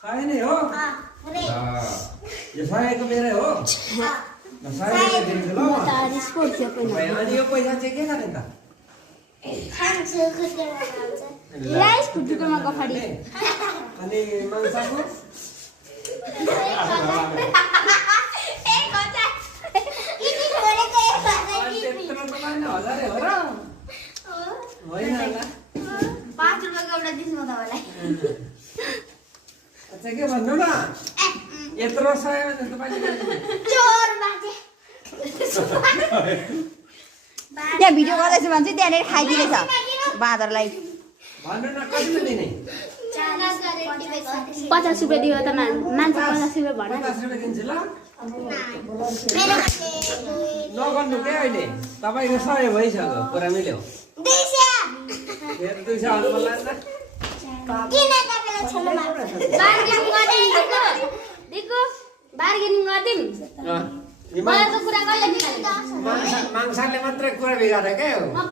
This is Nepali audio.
सय नै हो यो 100 को मेरै हो 100 दिन्छु ल अनि यो पैसा चाहिँ के गर्ने त राइस फुटुको मगफाडी अनि मांसाको अच्छा के भन्नु न यत्रो सय भने तपाईले त्यहाँ भिडियो गर्दैछु भने चाहिँ त्यहाँनिर खाइदिँदैछ बाँदरलाई भन्नु न कतिमा दिने 50 रुपैयाँ दियो त मान्छ 50 रुपैयाँ भन 50 रुपैयाँ दिन्छु ल नगर्नु के अहिले तपाईको 100 भइसक्यो पुरा मिल्यो 200 फेरि 200 हाल्नु मन लाग्दैन बार्गेनिङ गर्दिम मांसाले मात्रै कुरा बिगारे के हो